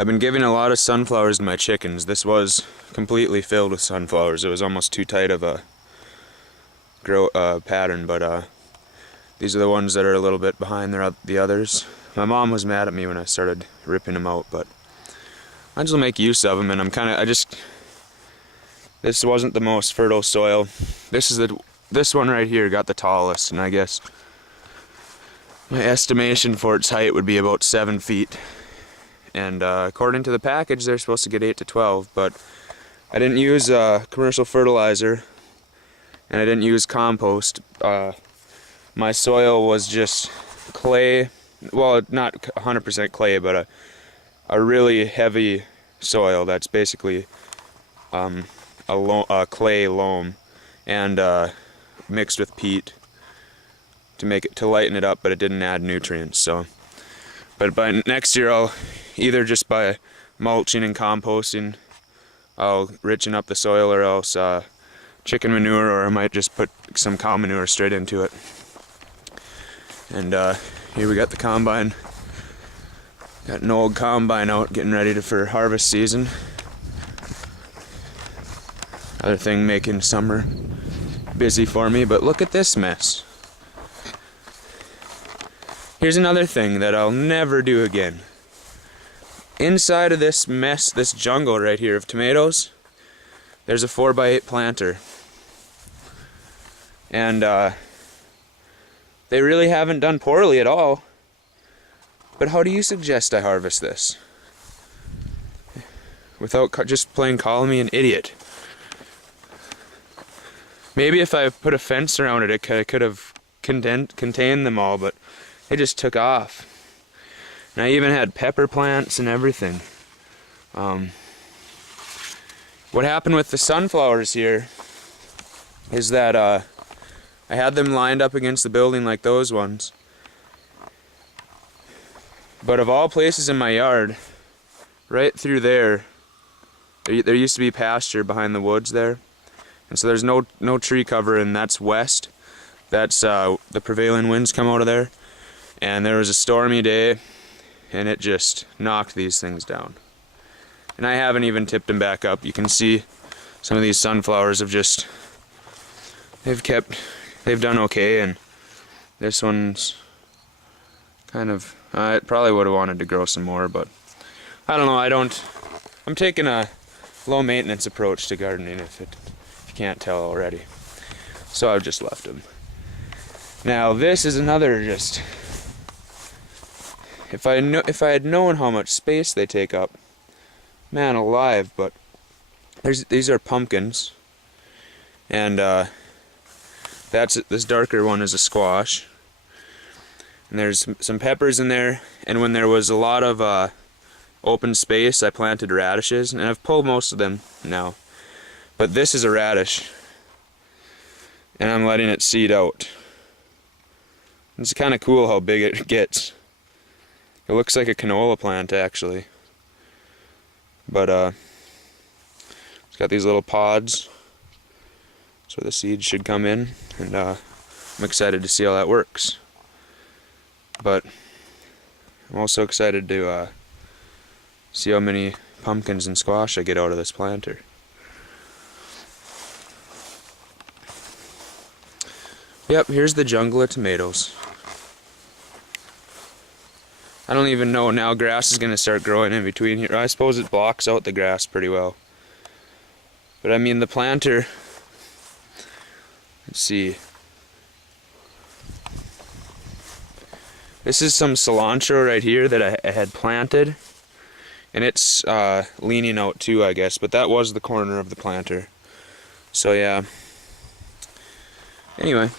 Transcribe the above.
I've been giving a lot of sunflowers to my chickens. This was completely filled with sunflowers. It was almost too tight of a pattern, but these are the ones that are a little bit behind the others. My mom was mad at me when I started ripping them out, but I just make use of them, and this wasn't the most fertile soil. This one right here got the tallest, and I guess my estimation for its height would be about 7 feet. And according to the package, they're supposed to get 8 to 12, but I didn't use commercial fertilizer, and I didn't use compost. My soil was just clay, well, not 100% clay, but a really heavy soil that's basically a clay loam, and mixed with peat to lighten it up, but it didn't add nutrients. So, but by next year, I'll either just by mulching and composting, I'll richen up the soil, or else chicken manure, or I might just put some cow manure straight into it. And here we got the combine. Got an old combine out getting ready for harvest season. Other thing making summer busy for me, but look at this mess. Here's another thing that I'll never do again. Inside of this mess, this jungle right here of tomatoes, there's a 4x8 planter. And they really haven't done poorly at all. But how do you suggest I harvest this? Without just plain calling me an idiot. Maybe if I put a fence around it, I could have contained them all, but they just took off. And I even had pepper plants and everything. What happened with the sunflowers here is that I had them lined up against the building like those ones. But of all places in my yard, right through there used to be pasture behind the woods there. And so there's no tree cover, and that's west. That's the prevailing winds come out of there. And there was a stormy day, and it just knocked these things down. And I haven't even tipped them back up. You can see some of these sunflowers have just, they've done okay, and this one's kind of, I probably would have wanted to grow some more, but I don't know, I'm taking a low maintenance approach to gardening, if you can't tell already. So I've just left them. Now this is another just, if I had known how much space they take up, man alive. But these are pumpkins, and this darker one is a squash, and there's some peppers in there. And when there was a lot of open space, I planted radishes, and I've pulled most of them now. But this is a radish, and I'm letting it seed out. It's kind of cool how big it gets. It looks like a canola plant, actually. But it's got these little pods, so the seeds should come in, and I'm excited to see how that works. But I'm also excited to see how many pumpkins and squash I get out of this planter. Yep, here's the jungle of tomatoes. I don't even know now, grass is going to start growing in between here. I suppose it blocks out the grass pretty well. But I mean, the planter, let's see. This is some cilantro right here that I had planted. And it's leaning out too, I guess. But that was the corner of the planter. So yeah. Anyway.